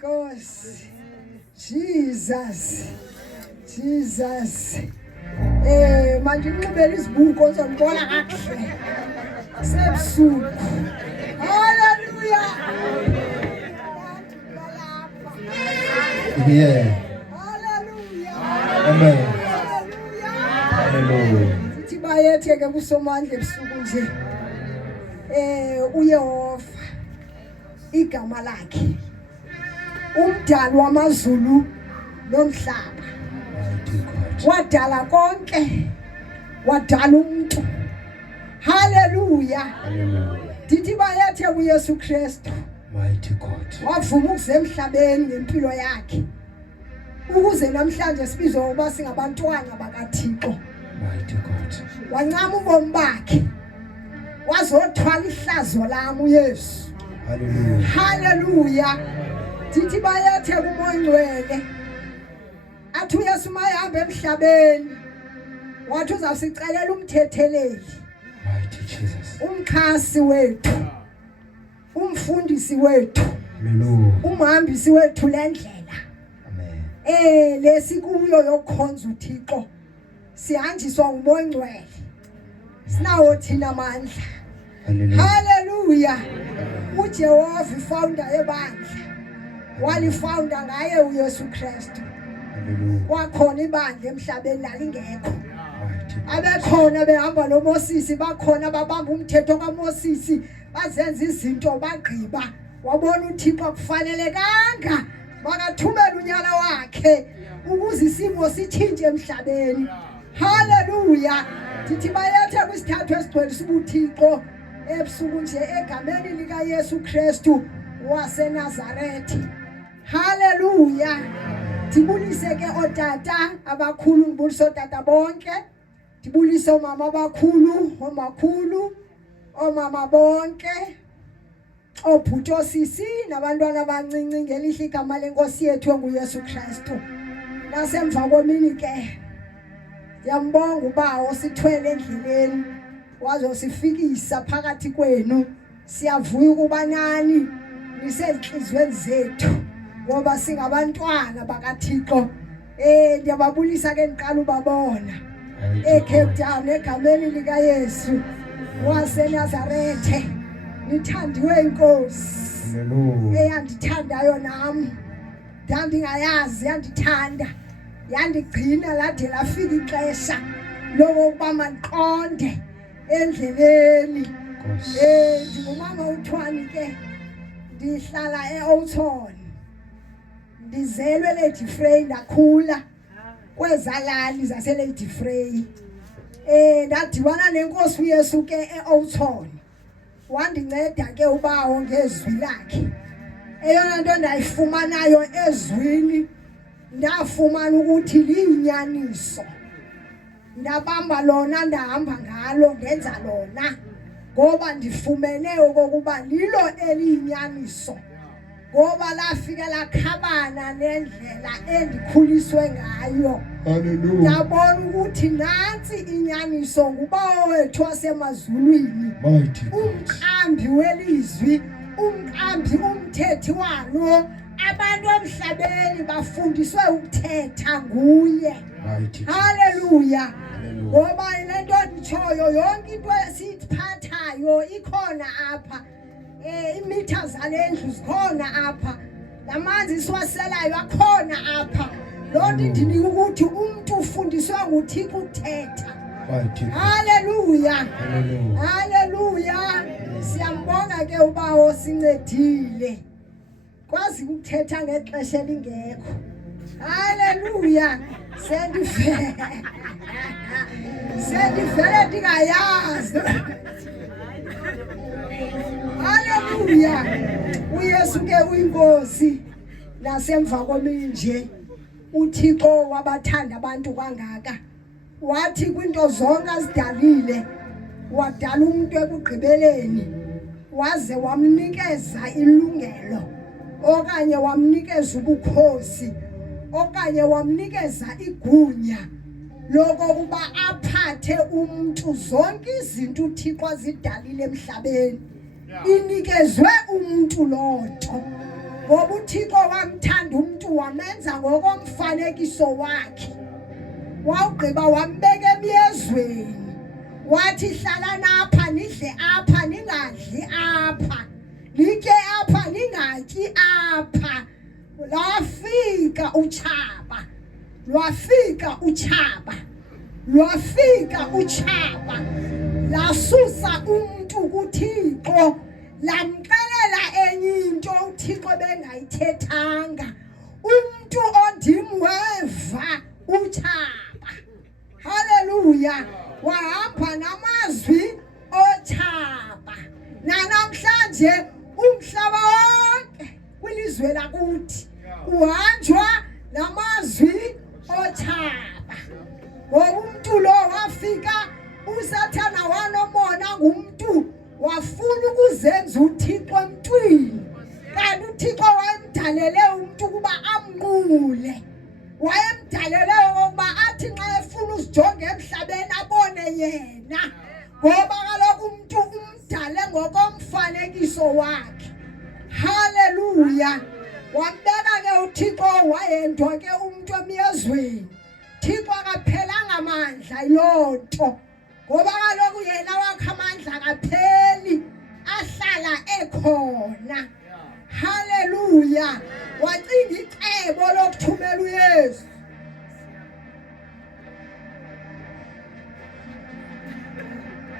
Ghost. Jesus. Manje ngiqhubela isibuko ozongibona kahle. Sebusuku. Hallelujah. Yeah. Hallelujah. Amen. Hallelujah. Hallelujah. Sithi bayethe ke kusomandla ebusuku nje. Uyehova igama lakhe. Umdali wamazulu nomhlaba. Mighty God. Wadala konke. Wadala umuntu. Hallelujah. Hallelujah. Dithi bayethe kuYesu Kristu. Mighty God. Wavuma ukuze emhlabeni ngempilo yakhe. Ukuze namhlanje sibizwe ngoba singabantwana bakaThixo. Mighty God. Wancama ubomi bakhe. Wazothwala ihlazo lami uYesu. Hallelujah. Hallelujah. Dithi bayethe kuMongcwele. Athi uYesu mayihamba emhlabeni. Wathi uzasicelela umthetheleli. Mighty Jesus. Umkhasi wethu. Umfundisi wethu. Hallelujah. Umhambisi wethu lendlela. Amen. Lesikuyo yokukhonza uThixo. Sihanjiswa nguMongcwele. Sinawo thina amandla. Hallelujah. Hallelujah. uJehova ifounder ebandla. Walifounder ngaye uYesu Kristu. Hallelujah. Wakhona ibandla emhlabeni lalingekho. Mighty God. Abekhona behamba noMoses, bakhona babamba umthetho kaMoses, bazenza izinto bagqiba. Wabona uThixo kufanele kanga bakathumela unyala wakhe ukuze isimo sithinje emhlabeni. Hallelujah. Dithi bayethe kwisithathu esigcwele uThixo ebusuku nje egameni lika Yesu Kristu waseNazaretha. Hallelujah. Dibulise ke otata abakhulu, ngibulise otata bonke. Dibulise omama abakhulu, omakhulu, omama bonke. Obhuti osisi nabantwana abancinci ngelihle igama lenkosi yethu nguYesu Kristu. Nasemva komini ke siyambonga ubawo sithwele endleleni wazosifikisa phakathi kwenu. Siyavuya ukuba nani nisenhlizweni zethu ngoba singabantwana bakaThixo. Ndiyababulisa ke ndiqala ubabona eCape Town egameni lika Yesu waseNazaretha. Nithandiwe inkosi. Hallelujah. Eyandithandayo nami. Ndandingayazi yandithanda. Yandigcina lade lafika ixesha lokuba mandiqonde endleleni. Ndingumama uTwani ke. Ndihlala eUxolo. Ndizelwe Lady Frey ndakhula kwezalali zase Lady Frey. Ndadibana nenkosi uYesu ke eUxolo. Wandinceda ke ubawo ngezwi lakhe. Eyona nto ndayifumanayo ezwini ndafumana ukuthi liyinyaniso. Ndabamba lona ndahamba ngalo ndenza lona ngoba ndifumene okokuba lilo eliyinyaniso. Ngoba lafika lakhabana nendlela endikhuliswe ngayo. Hallelujah. Ndabona ukuthi nansi inyaniso ngubawo wethu wasemazulwini. Mighty God. Umqambi welizwi, umqambi umthethi walo. Abantu emhlabeni bafundiswe ukuthetha nguye. Mighty God. Hallelujah. Hallelujah. Ngoba lento nditshoyo yonke into esiphathayo ikhona apha. Imitha zalendlu zikhona apha. Lamanzi siwaselayo akhona apha. Lonto ndinika ukuthi umuntu ufundiswe nguThixo ukuthetha. Mighty God. Hallelujah. Hallelujah. Hallelujah. Siyambonga ke ubawo sincedile. Kwazi ukuthetha ngexesha elingekho. Hallelujah. Sendivele ndingayazi. Hallelujah. uYesu ke uyinkosi. Nasemva komini nje uThixo wabathanda abantu kangaka. Wathi kwinto zonke azidalile wadala umuntu ekugqibeleni waze wamnikeza ilungelo okanye wamnikeza ubukhosi okanye wamnikeza igunya lokuba aphathe umuntu. Zonke izinto uThixo azidalile emhlabeni inikezwe umuntu lonto. ngoba uThixo wamthanda umuntu wamenza ngokomfanekiso wakhe wawugqiba wambeka emyezweni wathi hlala napha nidle apha ningadli apha litye apha ningatyi apha lwafika utshaba lasusa umuntu kuThixo lamxelela enye into uThixo bengayithethanga umuntu ondim weva utshaba haleluya wahamba namazwi otshaba namhlanje umhlaba wonke kwilizwe lakuthi uhanjwa namazwi otshaba umuntu lo wafika usathana wanomona ngumuntu wafuna ukuzenza uThixo emntwini kanti uThixo wayemdalele umuntu ukuba amnqule wayemdalele ukuba athi nxa efuna usijonga emhlabeni abone yena ngoba kaloku umuntu umdale ngokomfanekiso wakhe haleluya wambeka ke uThixo wayendwa ke umuntu emyezweni Thixo akaphelanga amandla yilonto ngoba kaloku yena wakhe amandla akapheli ahlala ekhona haleluya wacinga icebo lokuthumela uYesu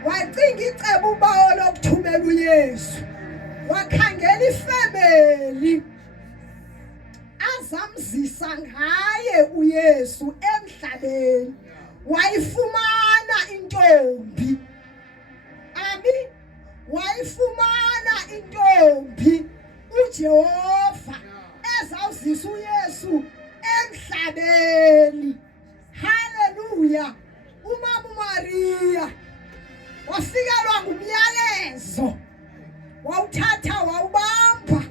wacinga icebo ubawo lokuthumela uYesu wakhangela ifemeli azamzisa ngaye uYesu emhlabeni wayifumana intombi wayifumana intombi uJehova ezawuzisa uYesu emhlabeni haleluya umama uMaria wafikelwa ngumyalezo wawuthatha wawubamba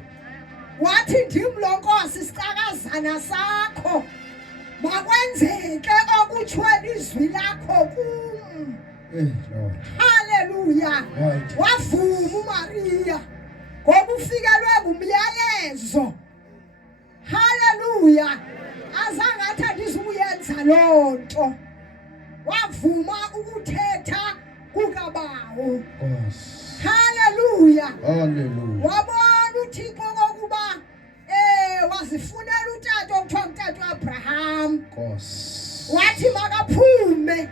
wathi ndimlonkosi sicakazana sakho makwenzeke okuthiwe izwi lakho kum haleluya wavuma uMaria ngoba ufikelwe ngumyalezo haleluya azangathi andisukuyenza lonto wavuma ukuthetha kukabawo haleluya wabona uThixo kokuba wazifunela utata okuthiwa utata uAbraham wathi makaphume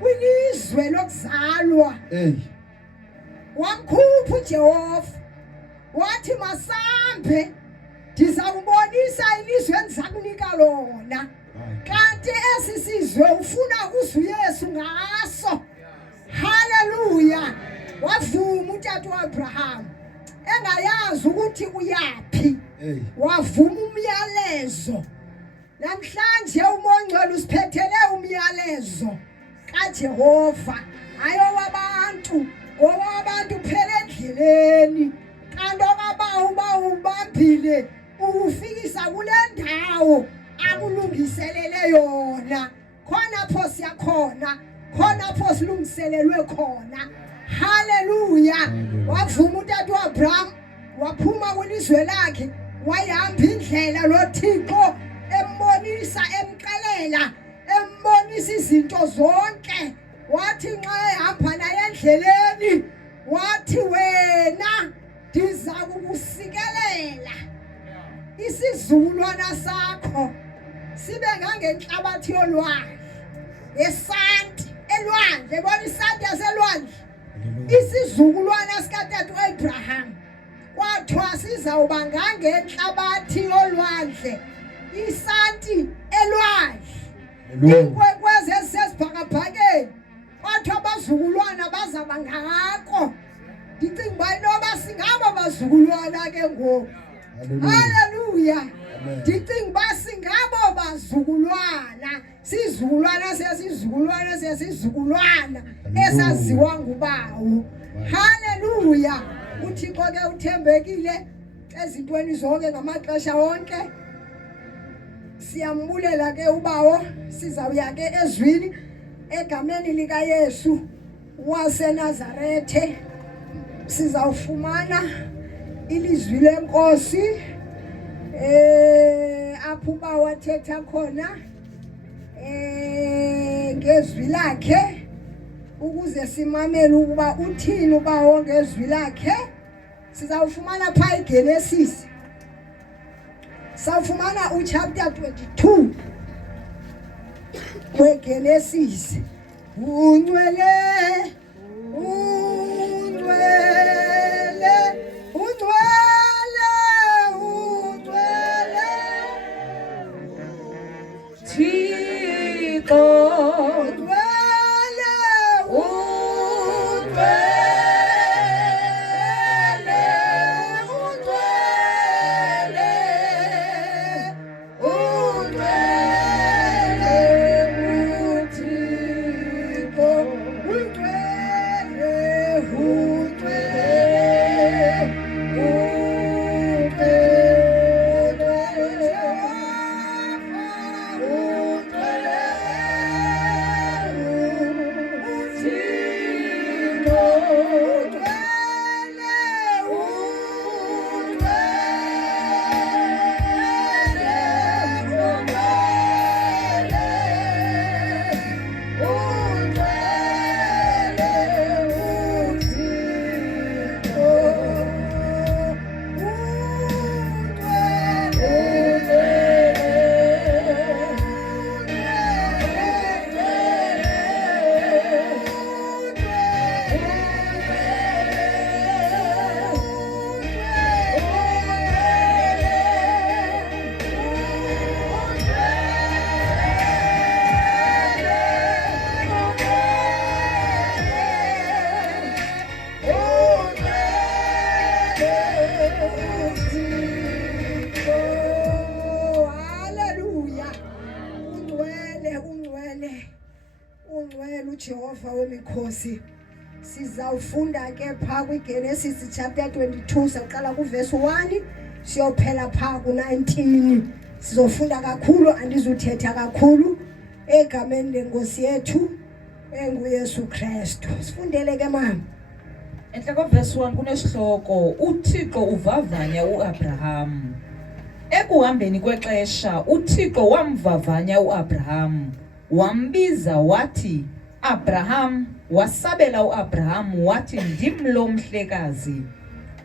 kwilizwe lokuzalwa wamkhupha uJehova wathi masambe ndizakubonisa ilizwe endizakunika lona kanti esi sizwe ufuna ukuzwa uYesu ngaso haleluya wavuma utata uAbraham engayazi ukuthi uyaphi wavuma umyalezo namhlanje uMongcwele usiphethele umyalezo kaJehova hayo wabantu ngoba abantu phela endleleni kanti okaba ubambile ufikisa kule ndawo akulungiselele yona khona pho siyakhona khona pho silungiselelwe khona haleluya wavuma utata uAbraham waphuma kwilizwe lakhe wayihamba indlela loThixo embonisa emqalela embonisa izinto zonke wathi nxa ehamba naye endleleni wathi wena ndiza kukusikelela isizukulwana sakho sibe ngangenhlabathi yolwandle esanti elwandle bona isanti yaselwandle isizukulwana sikatata uAbraham kwathiwa sizawuba ngangenhlabathi yolwandle isanti elwandle inkwekwezi ezisesibhakabhakeni kwathiwa abazukulwana bazaba ngako ndicinga uba inoba singabo bazukulwana ke ngoku haleluya ndicinga uba singabo bazukulwana sizukulwana esaziwa ngubawo haleluya uThixo ke uthembekile ezintweni zonke ngamaxesha wonke siyambulela ke ubawo sizawuya ke ezwini egameni lika Yesu waseNazarethe sizawufumana ilizwi lenkosi apho uba wathetha khona ngezwi lakhe ukuze simamele ukuba uthini uba ngezwi lakhe. Sizawufumana phaa iGenesis, sawufumana uchapter 22 weGenesis. Ungcwele, ungcwele, ungcwele, ungcwele Thixo, ungcwele, ungcwele, ungcwele, ungcwele uThixo, ungcwele, ungcwele uJehova wemikhosi. Sizawufunda ke phaa kwiGenesis chapter 22, saqala kuverse 1 siyophela phaa ku-19. Sizofunda kakhulu, andizuthetha kakhulu, egameni lenkosi yethu enguYesu Kristu. Sifundele ke mama. enhle koverse 1 kunesihloko uThixo uvavanya uAbraham. Ekuhambeni kwexesha uThixo wamvavanya uAbraham, wambiza wathi Abraham. Wasabela uAbraham wathi ndim lo mhlekazi.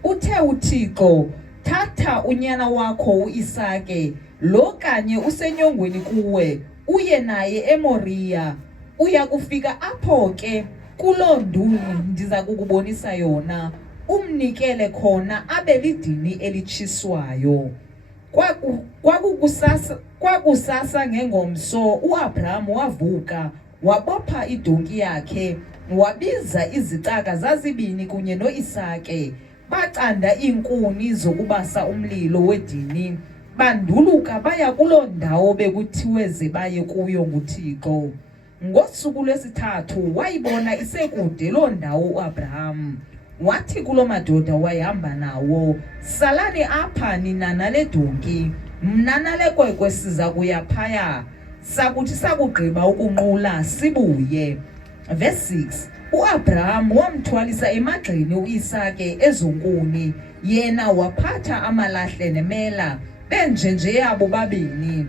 Uthe uThixo, thatha unyana wakho uIsake, lo kanye usenyongweni kuwe, uye naye eMoriya. Uya kufika apho ke kuloo nduli ndiza kukubonisa yona, umnikele khona abe lidini elitshiswayo. Kwakusasa ngengomso uAbraham wavuka, wabopha idonki yakhe, wabiza izicaka zazibini kunye noIsake. Bacanda iinkuni zokubasa umlilo wedini, banduluka baya kuloo ndawo bekuthiwe ze baye kuyo nguThixo. Ngosuku lwesithathu wayibona isekude loo ndawo uAbraham. Wathi kuloo madoda wayehamba nawo, salani apha nina nale donki, mna nale kwekwe siza kuya phaya, sakuthi sakugqiba ukunqula sibuye. Verse 6, uAbraham wamthwalisa emagxeni uIsake ezonkuni, yena waphatha amalahle nemela, benjenje yabo babini.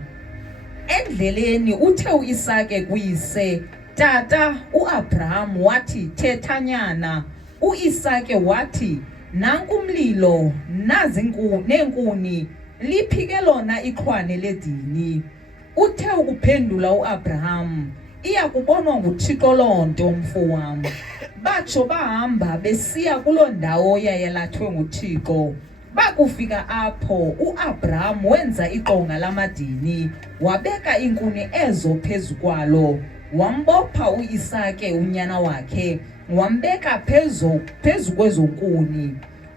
Endleleni uthe uIsake kuyise, tata. uAbraham wathi, thethanyana. uIsake wathi, nanku umlilo, nazi neenkuni, liphike lona iqhwane ledini. Uthe ukuphendula uAbraham, iya kubonwa nguThixo loo nto mfo wam. Batsho bahamba besiya kuloo ndawo yayelathwe nguThixo. Bakufika apho uAbraham wenza iqonga lamadini, wabeka iinkuni ezo phezu kwalo, wambopha uIsake unyana wakhe, wambeka phezu kwezo nkuni.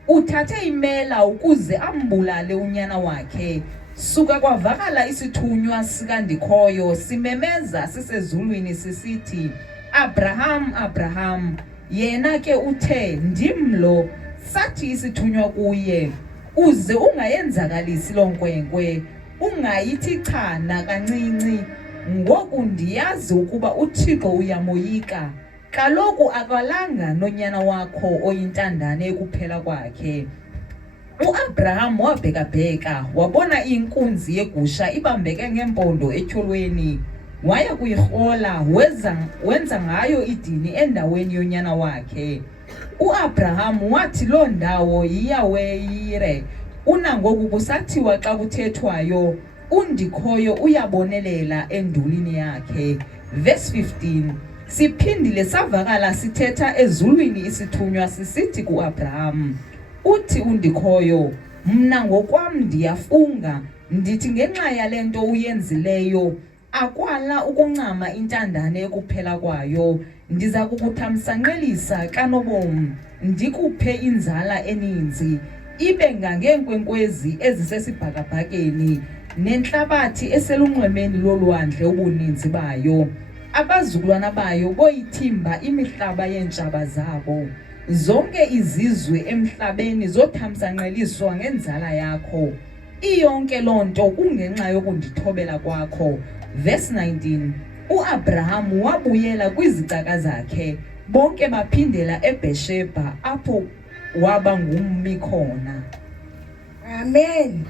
Uthathe imela ukuze ambulale unyana wakhe. Suka kwavakala isithunywa sikandikhoyo simemeza sisezulwini sisithi, Abraham, Abraham. Yena ke uthe, ndim lo. Sathi isithunywa kuye, uze ungayenzakalisi loo nkwenkwe, ungayithi chana kancinci. Ngoku ndiyazi ukuba uThixo uyamoyika. Kaloku akalanga nonyana wakho oyintandane ekuphela kwakhe. uAbraham wabheka wabona inkunzi yegusha ibambeke ngempondo etyholweni. Waya kuyirhola wenza ngayo idini endaweni yonyana wakhe. uAbraham wathi loo ndawo yiYahweh. Unangoku kusathiwa xa kuthethwayo, undikhoyo uyabonelela endulini yakhe. Verse 15. Siphindile savakala sithetha ezulwini isithunywa sisithi kuAbraham, uthi undikhoyo, mna ngokwam ndiyafunga, ndithi ngenxa yale nto uyenzileyo, akwala ukuncama intandane ekuphela kwayo, ndiza kukuthamsanqelisa kanobom, ndikuphe inzala eninzi, ibe ngangeenkwenkwezi ezisesibhakabhakeni, nenhlabathi eselunxwemeni lolwandle ubuninzi bayo. Abazukulwana bayo boyithimba imihlaba yeentshaba zabo. Zonke izizwe emhlabeni zothamsanqeliswa ngenzala yakho. Iyonke loo nto kungenxa yokundithobela kwakho. Verse 19. uAbraham wabuyela kwizicaka zakhe, bonke baphindela eBheshebha apho waba ngummi khona. Amen.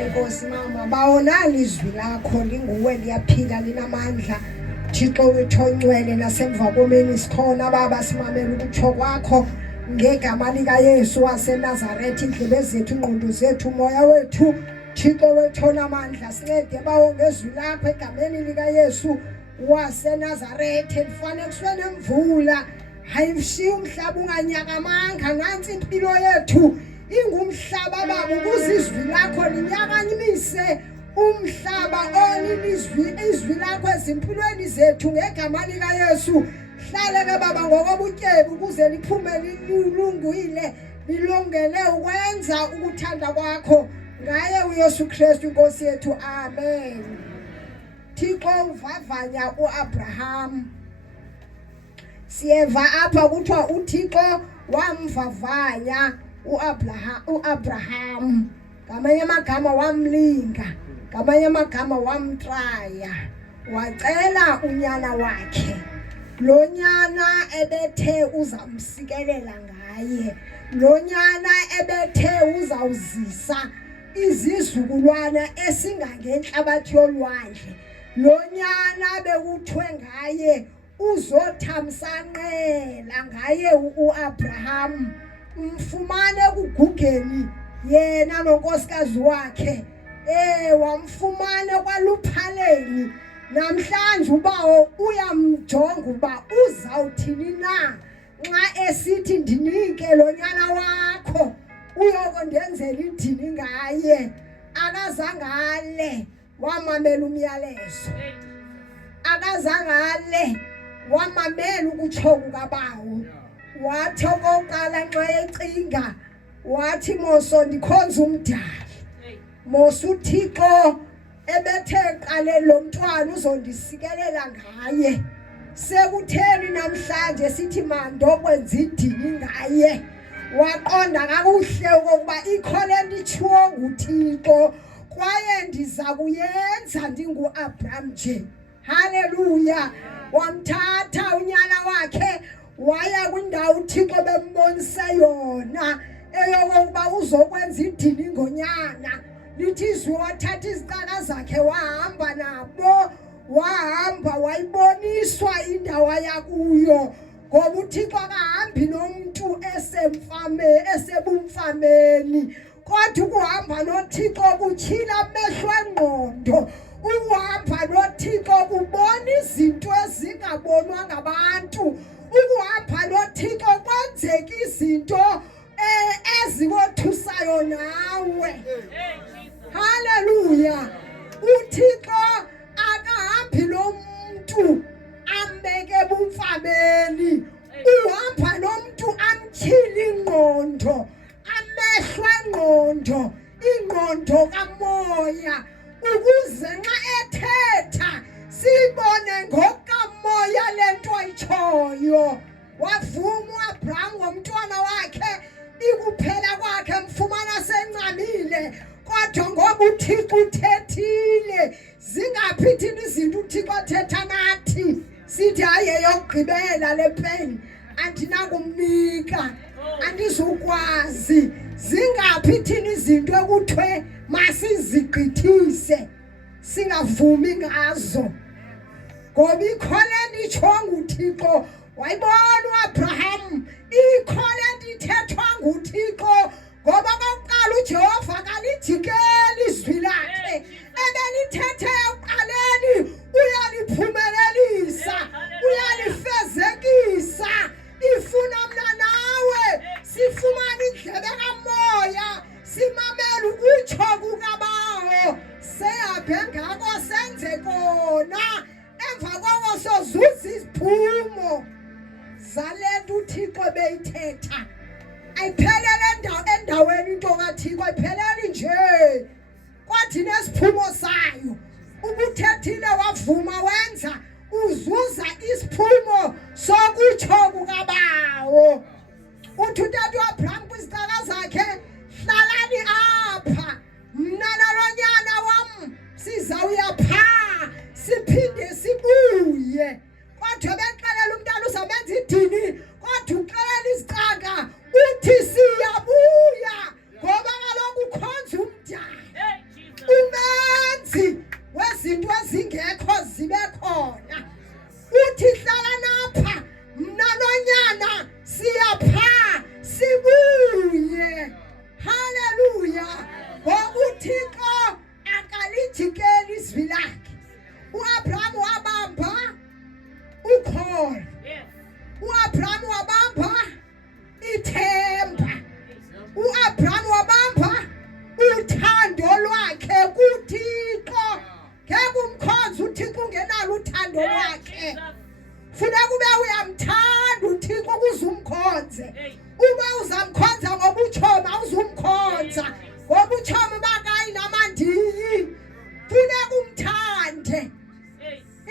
Enkosi mama, bawonani izwi lakho linguwe liyaphila linamandla. Thixo wethu ongcwele nasemva komeni sikhona baba simamela ukutsho kwakho ngegama likaYesu waseNazaretha, indlebe zethu, ingqondo zethu, umoya wethu. Thixo wethu onamandla sincede bawo ngezwi lakho egameni likaYesu waseNazaretha. Elifane kuswe nemvula, hayimshiyi umhlaba unganyakamanga. Nantsi impilo yethu ingumhlaba baba, ukuze izwi lakho linyakanyimise umhlaba izwi lakho ezimpilweni zethu ngegama likaYesu. Hlale ke baba ngokobutyebi ukuze liphume lilungile, lilungele ukwenza ukuthanda kwakho ngaye uYesu Kristu inkosi yethu. Amen. Thixo uvavanya uAbraham. Siyeva apha kuthiwa uThixo wamvavanya uAbraham. Ngamanye amagama wamlinga, ngamanye amagama wamtraya, wacela unyana wakhe. Lo nyana ebethe uzamsikelela ngaye, lo nyana ebethe uzawuzisa izizukulwana esingangenhlabathi yolwandle, lo nyana bekuthiwe ngaye uzothamsanqela ngaye uAbraham. Mfumane kugugeni yena nonkosikazi wakhe, wamfumana kwaluphaleni. Namhlanje ubawo uyamjonga uba uzawuthini na nxa esithi ndinike lo nyana wakho uyokondenzela idini ngaye. Akazangale wamamela umyalezo, akazangale wamamela ukutsho kukabawo. Wathi okokuqala nxa ecinga, wathi moso ndikhonza umdali, moso uThixo ebethe qale lo mntwana uzondisikelela ngaye. Sekutheni namhlanje sithi mando kwenza idini ngaye. Waqonda kakuhle ukuba ikhona into itshiwo nguThixo kwaye ndiza kuyenza ndinguAbraham nje. Haleluya. Wamthatha unyana wakhe waya kwindawo uThixo bembonise yona eyokuba uzokwenza idini ngonyana. Lithi izwi wathatha izicaka zakhe wahamba nabo, wahamba wayiboniswa indawo yakuyo, ngoba uThixo akahambi nomuntu esebumfameni, kodwa ukuhamba noThixo kutyhila amehlo engqondo. Ukuhamba noThixo kubona izinto ezingabonwa ngabantu. Ukuhamba noThixo kwenzeka izinto ezikothusayo nawe. Haleluya. uThixo akahambi nomuntu ambeke bumfameni. Uhamba nomuntu amtyhila ingqondo, amehlo engqondo, ingqondo kamoya, ukuze nxa ethetha sibone ngokamoya lento ayitshoyo. Wavuma uAbraham ngomntwana wakhe, ikuphela kwakhe mfumana sencamile, kodwa ngoba uThixo uthethile. Zingaphi thina izinto uThixo athetha nathi sithi hayi yeyokugqibela le peni andinakumnika, andizukwazi. Zingaphi ingaphi thina izinto ekuthiwe masizigqithise singavumi ngazo ngoba ikholenti itsho nguThixo. Wayibona uAbraham ikholenti ithethwa nguThixo ngoba kokuqala uJehova kalijikeli izwi lakhe ebelithethe ekuqaleni uyaliphumelelisa uyalifezekisa. Ifuna mna nawe sifumane indlebe kamoya simamele ukutsho kukaBawo seyabe ngako senze kona emva koko sozuza iziphumo zalento uThixo beyithetha. Ayiphelele endaweni into kaThixo ayipheleli nje kwathi nesiphumo sayo. Ubuthethile wavuma wenza uzuza isiphumo sokutsho kukaBawo. Uthi uTata uAbraham kwisicaka zakhe hlalani apha mna nalonyana wam sizawuya phaa siphinde sibuye. Kodwa bexelela umntana uzamenza idini kodwa uxelela isicaka uthi siyabuya ngoba kaloku ukhonza umdala umenzi wezinto ezingekho zibe khona. Uthi hlala napha mna nonyana siyaphaa sibuye. Haleluya. Ngoba uThixo akalijikeli izwi lakhe. uAbraham wabamba ukholo. uAbraham wabamba ithemba. uAbraham wabamba uthando lwakhe kuThixo. Ngeke umkhonze uThixo ungenalo uthando lwakhe. Funeka ube uyamthanda uThixo ukuze umkhonze. Uma uzamkhonza ngoba utshomi awuzumkhonza ngoba utshomi bakayi namandiyi. Funeka umthande.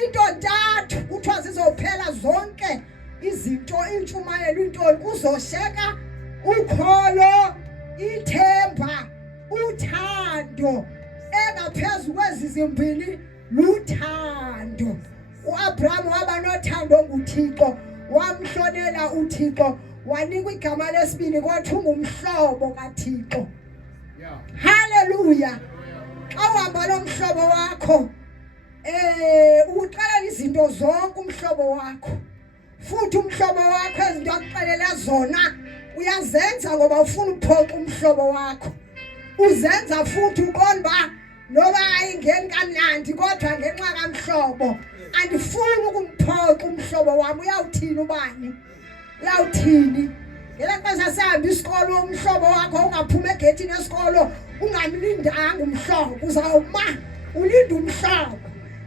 Into ntathu kuthiwa zizophela zonke izinto intshumayelo intoni kuzosheka ukholo ithemba uthando. Engaphezu kwezi zimbini luthando. uAbraham waba nothando nguThixo wamhlonela uThixo wanikwa igama lesibini kwathi ungumhlobo kaThixo. Haleluya. Xa uhamba nomhlobo wakho uxelela izinto zonke umhlobo wakho futhi umhlobo wakho ezinto akuxelela zona uyazenza ngoba ufuna ukuphoxa umhlobo wakho. Uzenza futhi uqonda noba ayingeni kamnandi kodwa ngenxa kamhlobo andifuni ukumphoxa umhlobo wami. Uyawuthini ubani? Uyawuthini? Ngela xesha sihamba isikolo umhlobo wakho ungaphuma egethini esikolo ungamlindanga umhlobo uzawuma ulinda umhlobo.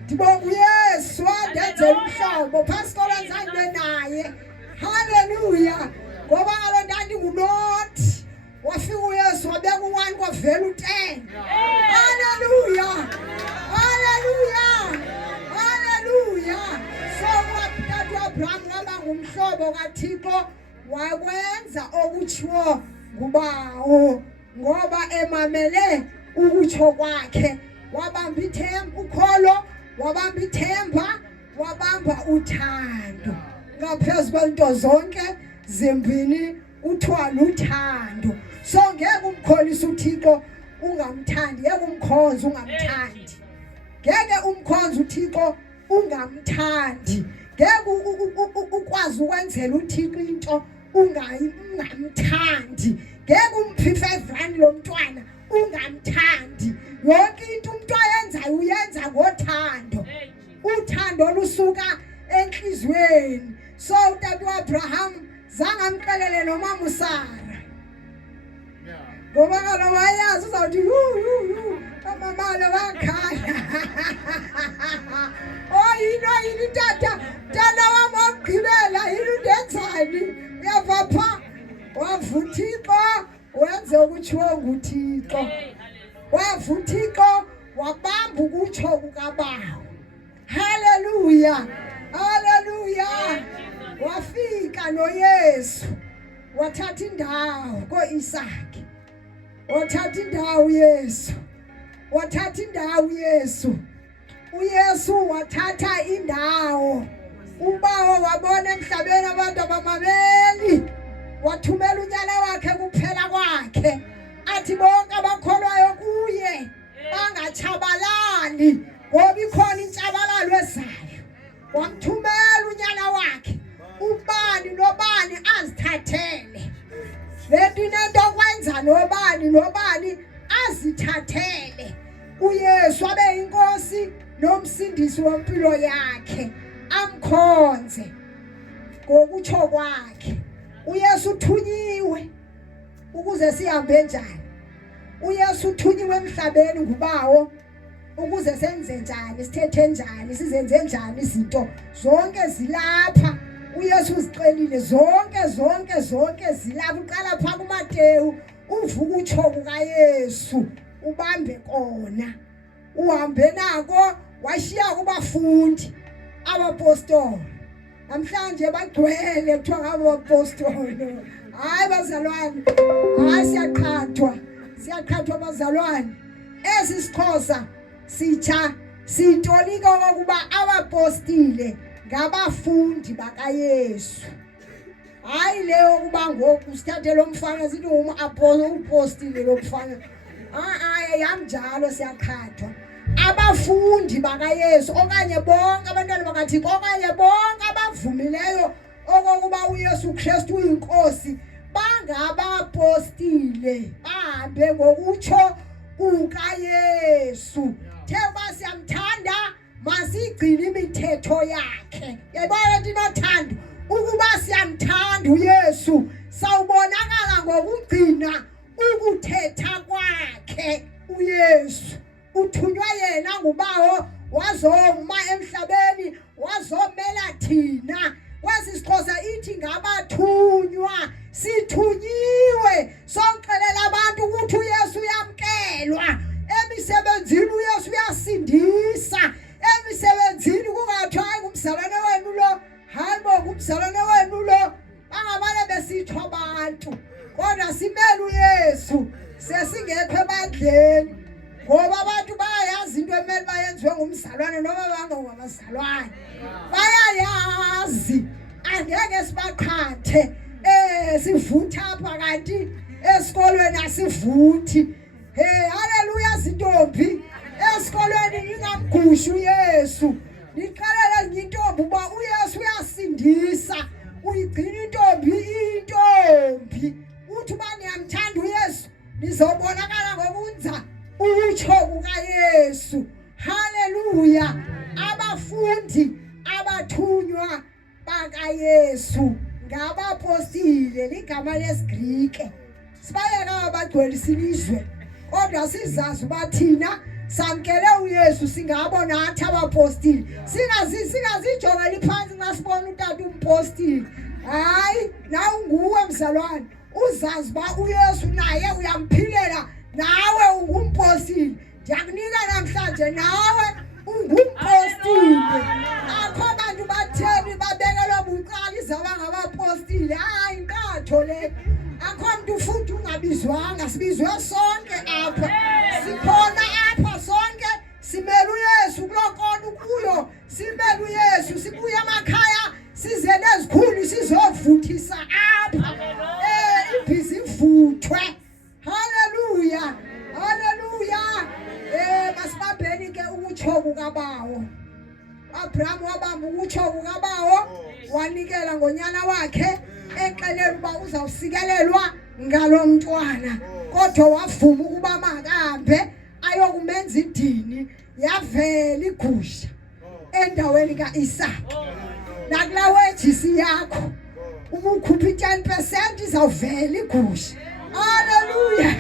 Ndibonga uYesu wandenzela umhlobo phasi isikolo zangibe naye. Haleluya. Ngoba kaloku ndandingunothi wafika uYesu wabeka u1 kwavela u10. Haleluya. Haleluya. Haleluya. So uTata uAbraham waba ngumhlobo kaThixo wakwenza okutshiwo nguBawo ngoba emamele ukutsho kwakhe. Wabamba ithemba ukholo, wabamba ithemba, wabamba uthando. Ngaphezu kwento zonke zimbini kuthiwa luthando. So ngeke umkholise uThixo ungamthandi, ngeke umkhonze ungamthandi. Ngeke umkhonze uThixo ungamthandi. Ngeke ukwazi ukwenzela uThixo into ungamthandi. Ngeke umphi 5 rand lo mntwana ungamthandi. Yonke into umuntu ayenzayo uyenza ngothando. Uthando lusuka enhlizweni. So uTata uAbraham zange amxelele nomama uSara. Ngoba kaloku wayazi uzawuthi mama lo wakhaya. Yini tata wami ogqibela yini undenzani? Uyava pha wavuthixo wenze ukutshiwo nguThixo. Wavuthixo wabamba ukutsho kukaBawo. Haleluya. Haleluya. Wafika noYesu wathatha indawo koIsaki. Wathatha indawo uYesu. Wathatha indawo uYesu. uYesu wathatha indawo. uBawo wabona emhlabeni abantu abamameli. Wathumela unyana wakhe kuphela kwakhe. wathi bonke abakholwayo kuye bangatshabalali ngoba ikhona intshabalalo ezayo. Wamthumela unyana wakhe ubani nobani azithathele. Lento inento okwenza nobani azithathele. uYesu abe inkosi nomsindisi wempilo yakhe, amkhonze ngokutsho kwakhe. uYesu uthunyiwe ukuze sihambe njani. uYesu uthunyiwe emhlabeni nguBawo ukuze senze njani, sithethe njani, sizenze njani izinto. Zonke zilapha. uYesu uziqelile zonke zilapha. Uqala pha kuMateyu, uvuka utsho kukaYesu, ubambe kona. Uhambe nako washiya kubafundi abapostoli. Namhlanje bagcwele kuthiwa ngabapostoli. Hayi bazalwane, hayi siyaqhathwa bazalwane. Esi siXhosa sitsha sitolika ukuba abapostile ngabafundi bakaYesu. Hayi leyo kuba ngoku sithathe lo mfana sithi upostile lo mfana. Yamjalo siyaqhathwa. Abafundi bakaYesu okanye bonke abantwana bakaThixo okanye bonke abavumileyo okokuba uYesu Kristu uyinkosi bangabapostile, bahambe ngokutsho kukaYesu. Themba siyamthanda, masigcine imithetho yakhe. Yayibona ndinothando ukuba siyamthanda uYesu, sawubonakala ngokugcina ukuthetha kwakhe. uYesu uthunywa yena nguBawo wazoma emhlabeni, wazomela thina. Kwesi siXhosa ithi ngabathunywa, sithunyiwe. Soxelela abantu ukuthi uYesu uyamkelwa emisebenzini, uYesu uyasindisa emisebenzini. Kungathiwa hayi ngumzalwane wenu lo, hayi bo ngumzalwane wenu lo, bangamane besitho abantu. Kodwa simele uYesu sesingekho ebandleni, ngoba abantu bayayazi into emele bayenziwe ngumzalwane noma bangabazalwane. Bayayazi, angeke sibaqhathe. Sivutha apha kanti esikolweni asivuthi. Haleluya zintombi. Esikolweni ningamgushi uYesu. Niqalela ngintombi uba uYesu uyasindisa. Uyigcina intombi. Uthi uba niyamthanda uYesu, nizobonakala ngokwenza utsho kukaYesu. Haleluya. Abafundi abathunywa bakaYesu ngabapostile, ligama lesiGrike. Sibayeka abagcwelisa ilizwe, kodwa sizazi uba thina samkele uYesu singabo nathi abapostile. Singazijongeli phansi nxa sibona utata umpostile. Hayi, nawe nguwe mzalwane, uzazi uba uYesu naye uyamphilela, nawe ungumpostile. Ndiyakunika namhlanje nawe ungumpostile. Akho bantu batheni babekelwa bucala izaba ngabapostile. Hayi, inkatho le. Akho mntu futhi ungabizwanga, sibizwe sonke apha. Sikhona apha sonke, simele uYesu kulokona ukuyo. Simele uYesu, sibuye emakhaya, size nezikhulu sizovuthisa apha. Ibhizi ivuthwe. Haleluya. Masibambeni ke ukutsho kukaBawo. Abraham wabamba ukutsho kukaBawo, wanikela ngonyana wakhe, exelela uba uzawusikelelwa ngalo mntwana. Kodwa wavuma ukuba makahambe ayokumenza idini. Yavela igusha endaweni kaIsaka. Nakula wejisi yakho uma ukhupha 10% izawuvela igusha. Haleluya.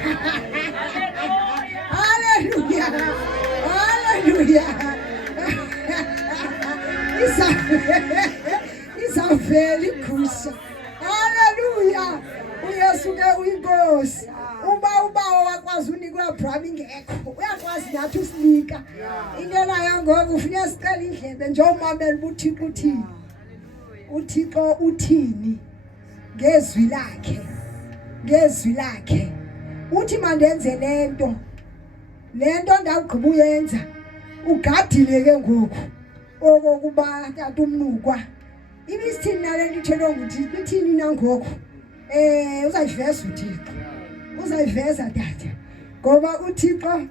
Izavela igusha. Haleluya. uYesu ke uyinkosi. Ubawo wakwazi unika uAbraham ingekho. Uyakwazi nathi usinika. Into nayo ngoku ufuna sicela indlebe nje umamela uThixo uthini. uThixo uthini ngezwi lakhe. Uthi mandenze lento ndawugqiba uyenza. Ugadile ke ngoku okokuba tata umnukwa. Ibisithini nale nto ithelwe nguThixo, ithini nangoku? Uzayiveza uThixo. uzayiveza tata ngoba uThixo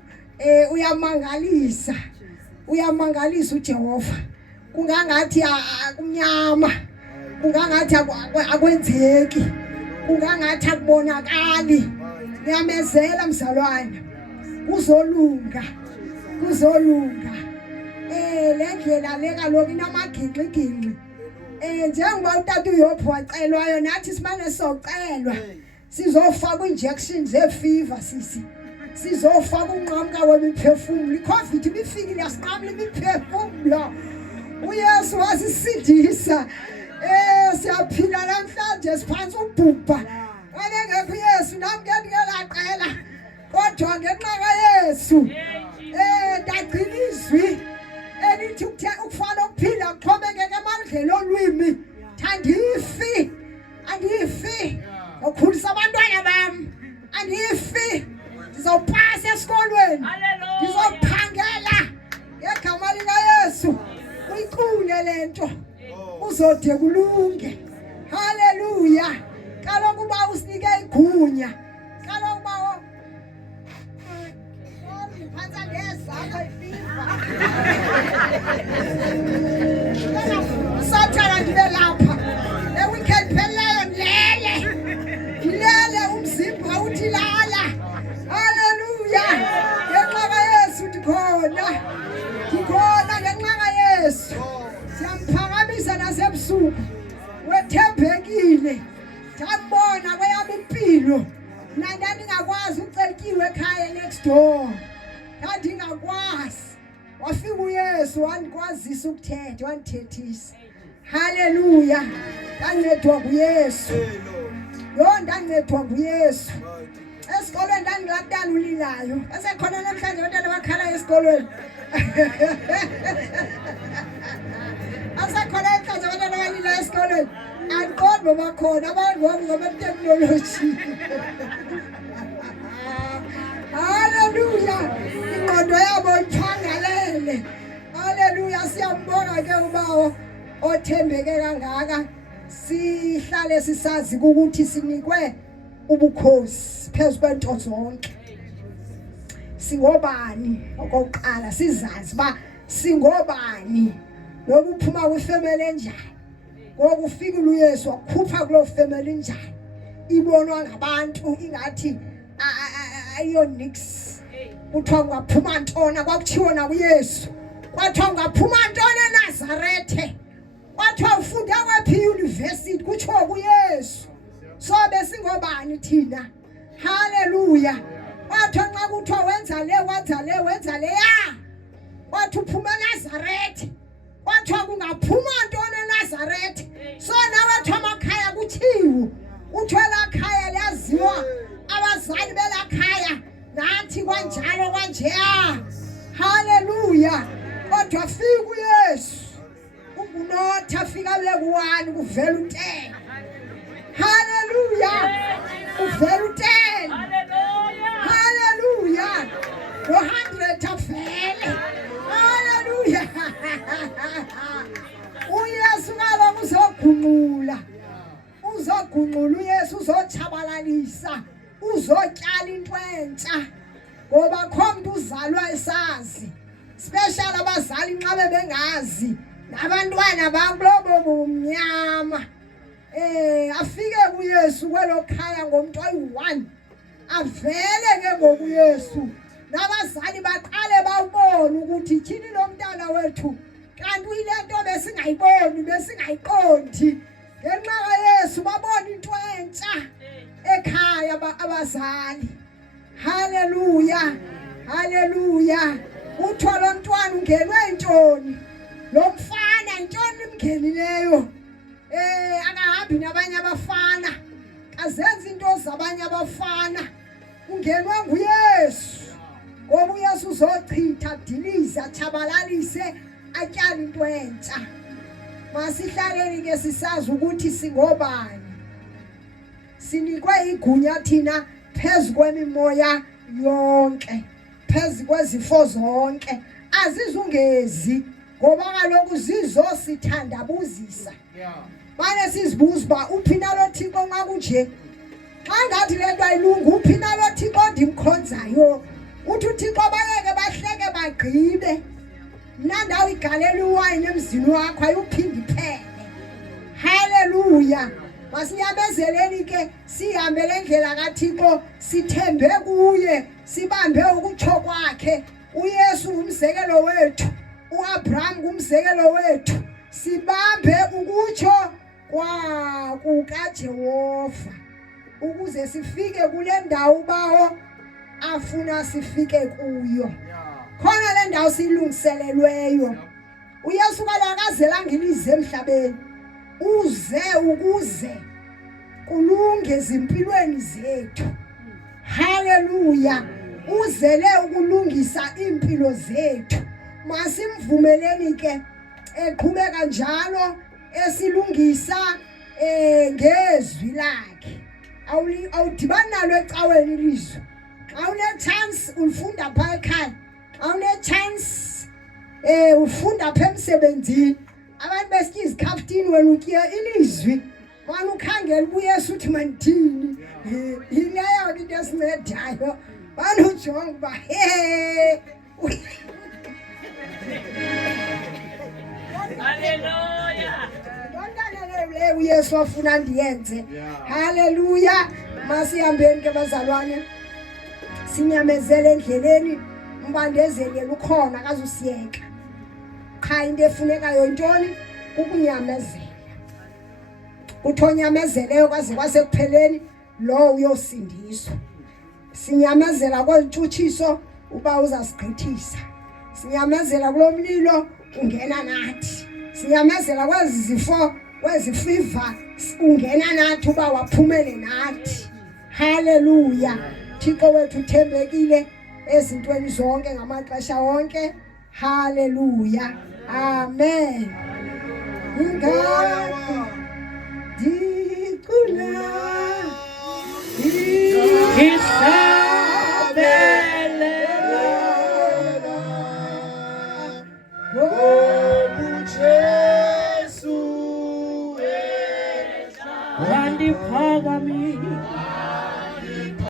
uyamangalisa uJehova kungangathi kumnyama kungangathi akwenzeki kungangathi akubonakali ngiyamezela mzalwane kuzolunga lendlela leka lokhu inamagingxigingxi njengoba utata uYophu wacelwayo nathi simane socelwa sizofaka injection zefiva sizofaka unqamuka wemiphefumulo iCovid ibifikile yasinqamula imiphefumulo uYesu wasisidisa siyaphila namhlanje siphansi ubhubha ngeke uYesu nami ngiyanicela kodwa ngenxa kaYesu ndagcina izwi elithi ukufana ukuphila kuxhomekeke emandleni olwimi andifi ngokukhulisa abantwana bami andifi ngizopasa esikolweni ngizophangela ngegama likaYesu uyiqule lento uzode kulunge haleluya kaloku uba usinike igunya kaloku uba phansi ngezakho ifiva sathana ndibe lapha weekend pheleyo ndilele umzimba uthi lala haleluya ngenxa kaYesu ndikhona ngenxa kaYesu siyamphakamisana nasebusuku wethembekile ndambona kweyami impilo ndandingakwazi ucelikiwe ekhaya next door ndingakwazi wafika uYesu wandikwazisa ukuthetha wandithethisa haleluya ndancedwa nguYesu ndancedwa nguYesu esikolweni ndandingulantana ulilayo esekhona namhlanje abantwana bakhala esikolweni asakhona namhlanje abantwana balila esikolweni andiqondi bakhona abantu ngabetechnology haleluya ingqondo yabo iphangalele haleluya siyambonga ke ubawo othembeke kangaka sihlale sisazi ukuthi sinikwe ubukhosi phezulu kwento zonke singobani okokuqala sizazi ba singobani nokuphuma kwifamily enjani ngokufika uYesu wakhupha kulo family njani ibonwa ngabantu ingathi ayo nix kuthiwa ungaphuma ntona kwakuthiwa na uYesu kwathiwa ungaphuma ntona eNazarethe kwathiwa ufunda kwephi university kuthiwa kuYesu so besingobani thina haleluya kwathiwa nxa kuthiwa wenza le wathi uphuma eNazarethe kwathiwa kungaphuma ntona eNazarethe so nawe thi amakhaya kuthiwa uthwela khaya liyaziwa abazali belakhaya nathi kanjalo kanjeya haleluya kodwa fika uYesu ungunotha fika lekuwani kuvela untela haleluya uvela untela haleluya 100 avele haleluya uYesu ngalo uzogunqula uYesu uzochabalalisa uzotyala intwentsha ngoba khomntu uzalwa esazi special abazali nxa bebengazi nabantwana bakulobo bumnyama afike kuYesu kwelo khaya ngomuntu oyi1 avele ke ngokuYesu nabazali baqale bawubona ukuthi thini lo mntana wethu kanti uyilento besingayiboni besingayiqondi ngenxa kaYesu babona into entsha ekhaya abazali haleluya uthola umntwana ungenwe intoni lo mfana intoni imngenileyo akahambi nabanye abafana azenza into zabanye abafana ungenwe nguYesu ngoba uYesu uzochitha diliza chabalalise atyala into entsha masihlaleni ke sisazi ukuthi singobani sinikwe igunya thina phezulu kwemimoya yonke phezulu kwezifo zonke azizungezi ngoba kaloku zizosithandabuzisa manje sizibuza uba uphina lo Thixo nxa kunje Angathi lento ayilungu uphina lo Thixo ndimkhonzayo. Uthi uThixo bayeke bahleke bagqibe. Mna ndawo igalela iwayini emzini wakho ayuphindi iphele. Hallelujah. Masiyabezeleni ke sihambe lendlela kaThixo sithembe kuye sibambe ukutsho kwakhe. uYesu ngumzekelo wethu, uAbraham ngumzekelo wethu. Sibambe ukutsho kukaJehova ukuze sifike kule ndawo bawo afuna sifike kuyo. Khona le ndawo silungiselelweyo. uYesu kalakazelanga ilize emhlabeni. Uze ukuze kulunge ezimpilweni zethu. Hallelujah. Uzele ukulungisa impilo zethu. Masimvumeleni ke eqhubeka njalo esilungisa ngezwi lakhe. Awudibani nalo ecaweni ilizwi. Xa une chance ulifunda pha ekhaya. Xa une chance ufunda pha emsebenzini. Abantu besithi izikhaftini wena utye ilizwi. Manje ukhangela uYesu uthi mandithini. Yileyo into esincedayo. Manje ujonga uba Hallelujah. le uYesu afuna ndiyenze. Hallelujah. Masihambeni ke bazalwane. Sinyamezele endleleni umbandezeli ukhona akazusiyeka. Cha into efunekayo intoni? Ukunyamezela. Uthonyamezeleyo kwaze kwasekupheleni lo uyosindiswa. Sinyamezela kwezintshutshiso uba uzasigqithisa. Sinyamezela kulomlilo ungena nathi. Sinyamezela kwezifo kwezifiva ungena nathi uba waphumele nathi. Hallelujah. Thixo wethu uthembekile ezintweni zonke ngamaxesha wonke. Hallelujah. Amen. Ngakho dicula Wandi phakami